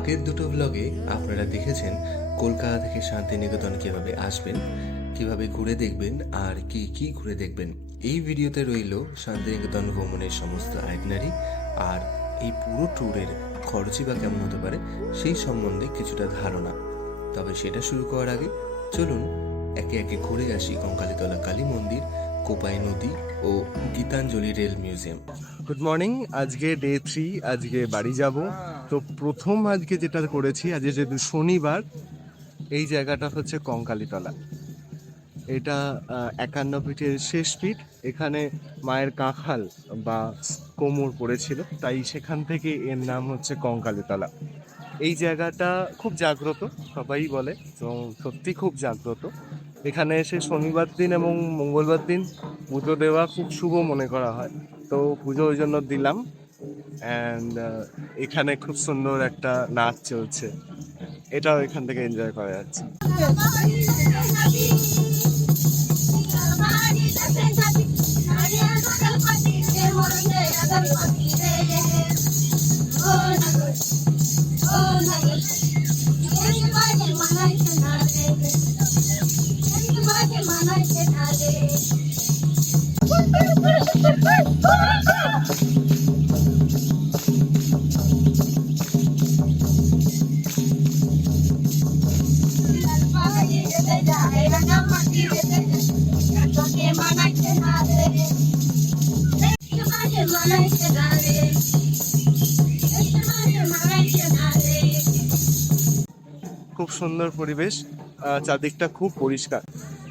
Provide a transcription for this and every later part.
আগের দুটো ব্লগে আপনারা দেখেছেন কলকাতা থেকে শান্তিনিকেতন কীভাবে আসবেন, কীভাবে ঘুরে দেখবেন আর কি কি ঘুরে দেখবেন। এই ভিডিওতে রইল শান্তিনিকেতন ভ্রমণের সমস্ত আইটনারি আর এই পুরো ট্যুরের খরচই বা কেমন হতে পারে সেই সম্বন্ধে কিছুটা ধারণা। তবে সেটা শুরু করার আগে চলুন একে একে ঘুরে আসি কঙ্কালীতলা কালী মন্দির, কোপাই নদী ও Gitanjali rail museum. Good morning আজকে ডে থ্রি আজকে বাড়ি যাব। তো প্রথম আজকে যেটা করেছি, আজকে যেহেতু শনিবার, এই জায়গাটা হচ্ছে কঙ্কালীতলা। এটা একান্ন ফিটের শেষ ফিট। এখানে মায়ের কাঁখাল বা কোমর পড়েছিল, তাই সেখান থেকে এর নাম হচ্ছে কঙ্কালীতলা। এই জায়গাটা খুব জাগ্রত, সবাই বলে এবং সত্যি খুব জাগ্রত। এখানে এসে শনিবার দিন এবং মঙ্গলবার দিন পুজো দেওয়া খুব শুভ মনে করা হয়। তো পুজো ওই জন্য দিলাম। অ্যান্ড এখানে খুব সুন্দর একটা নাচ চলছে। এটাও এখান থেকে এনজয় করা যাচ্ছে। খুব সুন্দর পরিবেশ চারদিকটা খুব পরিষ্কার।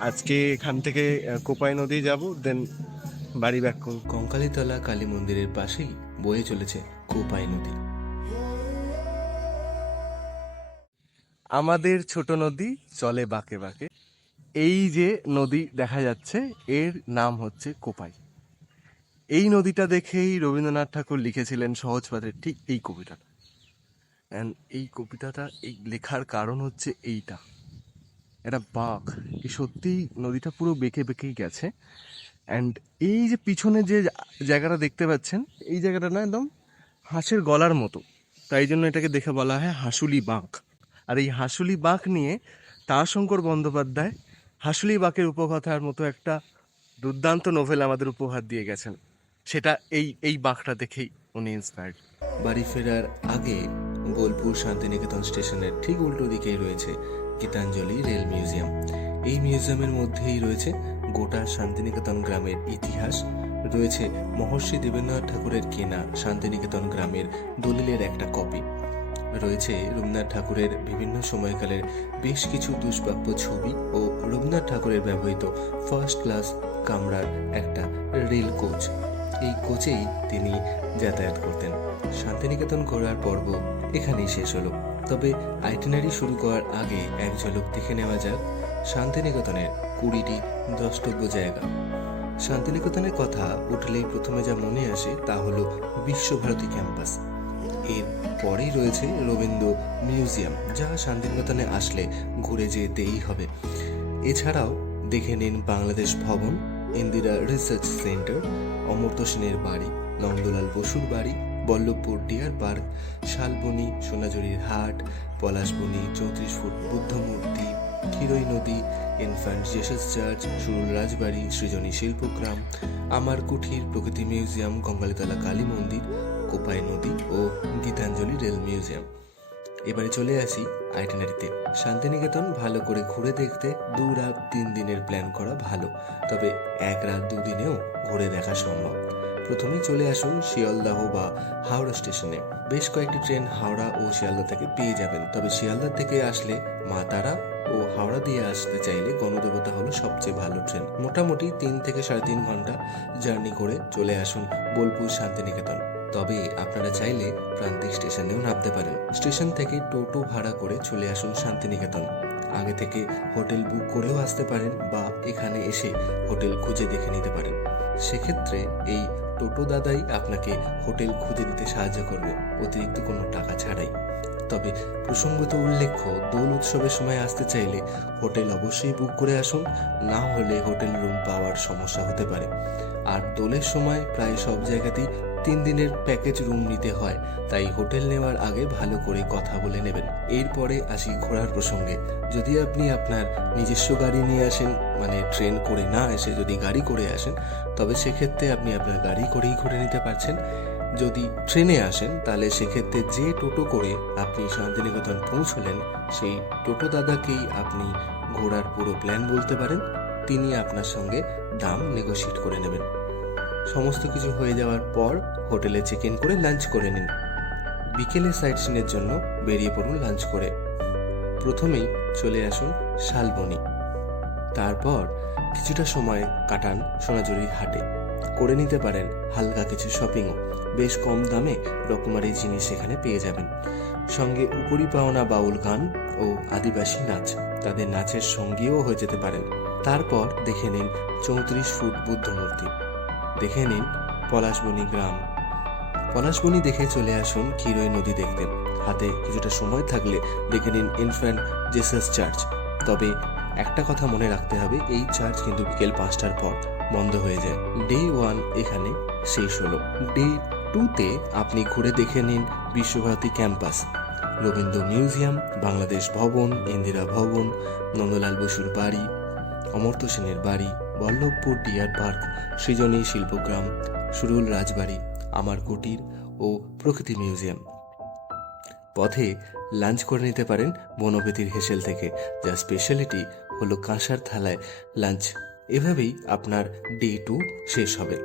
আজকে এখান থেকে কোপাই নদী যাব দেন বাড়ি ব্যাক কঙ্কালীতলা কালী মন্দিরের পাশেই বয়ে চলেছে কোপাই নদী। আমাদের ছোট নদী চলে বাঁকে বাঁকে। এই যে নদী দেখা যাচ্ছে, এর নাম হচ্ছে কোপাই। এই নদীটা দেখেই রবীন্দ্রনাথ ঠাকুর লিখেছিলেন সহজপাঠের ঠিক এই কবিতাটা অ্যান্ড এই কবিতাটা, এই লেখার কারণ হচ্ছে এইটা। এটা বাঘ এই সত্যি নদীটা পুরো বেঁকে বেঁকেই গেছে। অ্যান্ড এই যে পিছনে যে জায়গাটা দেখতে পাচ্ছেন, এই জায়গাটা না একদম হাঁসের গলার মতো। তাই জন্য এটাকে দেখে বলা হয় হাসুলি বাঁক। আর এই হাসুলি বাঁক নিয়ে তারাশঙ্কর বন্দ্যোপাধ্যায় হাসুলি বাঁকের উপকথার মতো একটা দুর্দান্ত নোভেল আমাদের উপহার দিয়ে গেছেন। সেটা এই এই বাঁকটা দেখেই উনি ইন্সপায়ার্ড বাড়ি ফেরার আগে বোলপুর শান্তিনিকেতন স্টেশনের ঠিক উল্টো দিকেই রয়েছে গীতাঞ্জলি রেল মিউজিয়াম। এই মিউজিয়ামের মধ্যেই রয়েছে গোটা শান্তিনিকেতন গ্রামের ইতিহাস রয়েছে। মহর্ষি দেবেন্দ্রনাথ ঠাকুরের কেনা শান্তিনিকেতন গ্রামের দলিলের একটা কপি। রয়েছে রবীন্দ্রনাথ ঠাকুরের বিভিন্ন সময়কালের বেশ কিছু দুষ্প্রাপ্য ছবি ও রবীন্দ্রনাথ ঠাকুরের ব্যবহৃত ফার্স্ট ক্লাস কামরার একটা রেল কোচ এই কোচেই তিনি যাতায়াত করতেন। শান্তিনিকেতন ঘোরার পর্ব এখানেই শেষ হলো। তবে আইটিনারি শুরু করার আগে এক ঝলক দেখে নেওয়া যাক শান্তিনিকেতনের কুড়িটি দ্রষ্টব্য জায়গা। শান্তিনিকেতনের কথা উঠলেই প্রথমে যা মনে আসে তা হলো বিশ্বভারতী ক্যাম্পাস। এর পরেই রয়েছে রবীন্দ্র মিউজিয়াম, যা শান্তিনিকেতনে আসলে ঘুরে যেতেই হবে। এছাড়াও দেখে নিন বাংলাদেশ ভবন, ইন্দিরা রিসার্চ সেন্টার, অমর্ত্য সেনের বাড়ি, নন্দলাল বসুর বাড়ি, বল্লভপুর ডিয়ার পার্ক, শালবনি, সোনাঝুরির হাট, পলাশবনি, চৌত্রিশ ফুট বুদ্ধ মূর্তি ক্ষীরই নদী, infant Jesus church, Surul Rajbari, Srijani Shilpagram, Amar Kutir প্রকৃতি মিউজিয়াম কঙ্গালীতলা কালী মন্দির, কোপাই নদী ও গীতাঞ্জলি রেল মিউজিয়াম। এবারে চলে আসি আইটেনারিতে। শান্তিনিকেতন ভালো করে ঘুরে দেখতে দু রাত তিন দিনের প্ল্যান করা ভালো, তবে এক রাত দুদিনেও ঘুরে দেখা সম্ভব। প্রথমেই চলে আসুন শিয়ালদাহ বা হাওড়া স্টেশনে। বেশ কয়েকটি ট্রেন হাওড়া ও শিয়ালদা থেকে পেয়ে যাবেন, তবে শিয়ালদা থেকে আসলে মা তারা ও হাওড়া দিয়ে আসতে চাইলে গণদেবতা হলো সবচেয়ে ভালো ট্রেন। মোটামুটি তিন থেকে সাড়ে তিন ঘণ্টা জার্নি করে চলে আসুন বোলপুর শান্তিনিকেতন। তবে আপনারা চাইলে প্রান্তিক স্টেশনেও নামতে পারেন। স্টেশন থেকে টোটো ভাড়া করে চলে আসুন শান্তিনিকেতন। আগে থেকে হোটেল বুক করেও আসতে পারেন বা এখানে এসে হোটেল খুঁজে দেখে নিতে পারেন। সেক্ষেত্রে এই টোটো দাদাই আপনাকে হোটেল খুঁজে দিতে সাহায্য করবে। অতিরিক্ত কোনো টাকা ছাড়াই। তবে প্রসঙ্গত উল্লেখ্য, দোল উৎসবের সময় আসতে চাইলে হোটেল অবশ্যই বুক করে আসুন, না হলে হোটেল রুম পাওয়ার সমস্যা হতে পারে। আর দোলের সময় প্রায় সব জায়গাতেই তিন দিনের প্যাকেজ রুম নিতে হয়, তাই হোটেল নেওয়ার আগে ভালো করে কথা বলে নেবেন। এরপরে আসি ঘোরার প্রসঙ্গে। যদি আপনি আপনার নিজস্ব গাড়ি নিয়ে আসেন মানে ট্রেন করে না এসে যদি গাড়ি করে আসেন, তবে সেক্ষেত্রে আপনি আপনার গাড়ি করেই ঘুরে নিতে পারছেন। যদি ট্রেনে আসেন, তাহলে সেক্ষেত্রে যে টোটো করে আপনি শান্তিনিকেতন পৌঁছলেন, সেই টোটো দাদাকেই আপনি ঘোরার পুরো প্ল্যান বলতে পারেন। তিনি আপনার সঙ্গে দাম নেগোশিয়েট করে নেবেন। সমস্ত কিছু হয়ে যাওয়ার পর হোটেলে চেক ইন করে লাঞ্চ করে নিন। বিকেলে সাইট সিনের জন্য বেরিয়ে পড়ুন লাঞ্চ করে। প্রথমেই চলে আসুন শালবনি। তারপর কিছুটা সময় কাটান সোনাঝুরির হাটে। করে নিতে পারেন। হালকা কিছু শপিংও বেশ কম দামে রকমারি জিনিস এখানে পেয়ে যাবেন। সঙ্গে উপরি পাওনা বাউল গান ও আদিবাসী নাচ। তাদের নাচের সঙ্গীও হয়ে যেতে পারেন। তারপর দেখে নিন চৌত্রিশ ফুট বুদ্ধ মূর্তি দেখে নিন পলাশবনি গ্রাম। পলাশবনি দেখে চলে আসুন ক্ষীরই নদী দেখতে। হাতে কিছুটা সময় থাকলে দেখে নিন ইনফ্যান্ট জেসাস চার্চ তবে একটা কথা মনে রাখতে হবে, এই চার্চ কিন্তু বিকেল পাঁচটার পর। বন্ধ হয়ে যায়। ডে ওয়ান এখানে শেষ হলো। ডে টুতে আপনি ঘুরে দেখে নিন বিশ্বভারতী ক্যাম্পাস। রবীন্দ্র মিউজিয়াম, বাংলাদেশ ভবন, ইন্দিরা ভবন, নন্দলাল বসুর বাড়ি, অমর্ত্য সেনের বাড়ি, বল্লভপুর ডিয়ার পার্ক, সৃজনী শিল্পগ্রাম, সুরুল রাজবাড়ি, আমার কুটির ও প্রকৃতি মিউজিয়াম। পথে লাঞ্চ করে নিতে পারেন বনবেতির হেসেল থেকে। যার স্পেশালিটি হলো কাঁসার থালায় লাঞ্চ। এভাবেই আপনার ডে টু শেষ হবে।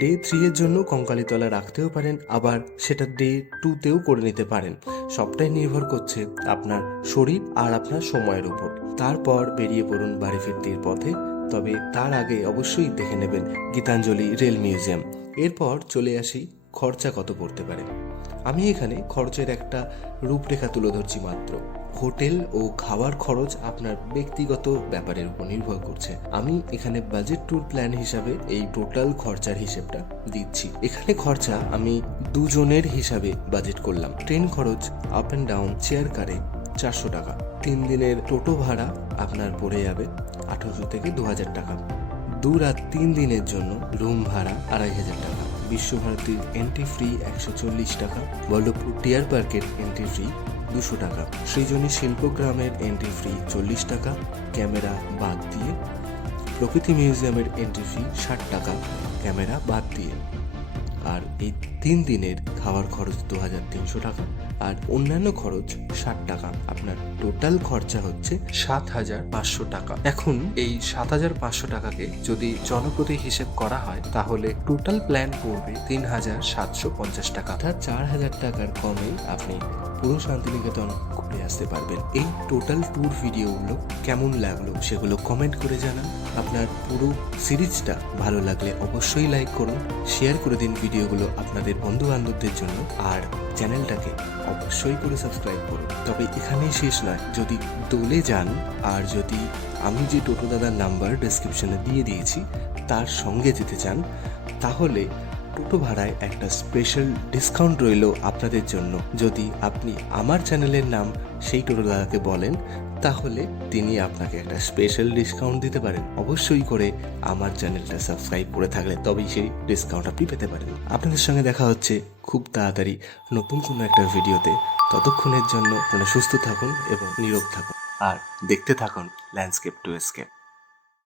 ডে থ্রি এর জন্য কঙ্কালীতলা রাখতেও পারেন, আবার সেটা ডে টুতেও করে নিতে পারেন। সবটাই নির্ভর করছে আপনার শরীর আর আপনার সময়ের উপর। তারপর বেরিয়ে পড়ুন বাড়ি ফিরতির পথে, তবে তার আগে অবশ্যই দেখে নেবেন গীতাঞ্জলি রেল মিউজিয়াম। এরপর চলে আসি খরচা কত পড়তে পারে। আমি এখানে খরচের একটা রূপরেখা তুলে ধরছি মাত্র। হোটেল ও খাবার খরচ আপনার ব্যক্তিগত ব্যাপারের উপর নির্ভর করছে। আমি এখানে বাজেট ট্যুর প্ল্যান হিসাবে এই টোটাল খরচার হিসেবটা দিচ্ছি। এখানে খরচা আমি দুজনের হিসাবে বাজেট করলাম। ট্রেন খরচ আপ অ্যান্ড ডাউন চেয়ার কারে চারশো টাকা। তিন দিনের টোটো ভাড়া আপনার পড়ে যাবে আঠারোশো থেকে দু হাজার টাকা। দু রাত তিন দিনের জন্য রুম ভাড়া আড়াই হাজার টাকা। বিশ্বভারতীর এন্ট্রি ফ্রি একশো চল্লিশ টাকা। বল্লভপুর ডিয়ার পার্কের এন্ট্রি ফ্রি দুশো টাকা। সৃজনী শিল্পগ্রামের এন্ট্রি ফ্রি চল্লিশ টাকা, ক্যামেরা বাদ দিয়ে প্রকৃতি মিউজিয়ামের এন্ট্রি ফি ষাট টাকা, ক্যামেরা বাদ দিয়ে। আর এই তিন দিনের খাওয়ার খরচ দু হাজার তিনশো টাকা। আর অন্যান্য খরচ ষাট টাকা। আপনার টোটাল খরচা হচ্ছে সাত হাজার পাঁচশো টাকা। এখন এই সাত হাজার পাঁচশো টাকাকে যদি জনপ্রতি হিসেব করা হয়, তাহলে টোটাল প্ল্যান পড়বে তিন হাজার সাতশো পঞ্চাশ টাকা। অর্থাৎ চার হাজার টাকার কমে আপনি পুরো শান্তিনিকেতন ঘুরে আসতে পারবেন। এই টোটাল ট্যুর ভিডিওগুলো কেমন লাগল সেগুলো কমেন্ট করে জানান। আপনার পুরো সিরিজটা ভালো লাগলে অবশ্যই লাইক করুন শেয়ার করে দিন ভিডিওগুলো আপনাদের বন্ধু বান্ধবদের জন্য, আর চ্যানেলটাকে অবশ্যই করে সাবস্ক্রাইব করুন। তবে এখানেই শেষ নয়, যদি দোলে যান, আর যদি আমি যে টোটো দাদার নাম্বার ডেসক্রিপশনে দিয়ে দিয়েছি, তার সঙ্গে যেতে চান, তাহলে টোটো ভাড়ায় একটা স্পেশাল ডিসকাউন্ট রইল আপনাদের জন্য। যদি আপনি আমার চ্যানেলের নাম সেই টোটো দাদাকে বলেন, তাহলে তিনি আপনাকে একটা স্পেশাল ডিসকাউন্ট দিতে পারেন। অবশ্যই করে আমার চ্যানেলটা সাবস্ক্রাইব করে থাকলে তবেই সেই ডিসকাউন্ট আপনি পেতে পারেন। আপনাদের সঙ্গে দেখা হচ্ছে খুব তাড়াতাড়ি নতুন কোনো একটা ভিডিওতে। ততক্ষণের জন্য আপনারা সুস্থ থাকুন এবং নীরব থাকুন। আর দেখতে থাকুন ল্যান্ডস্কেপ টু এসকেপ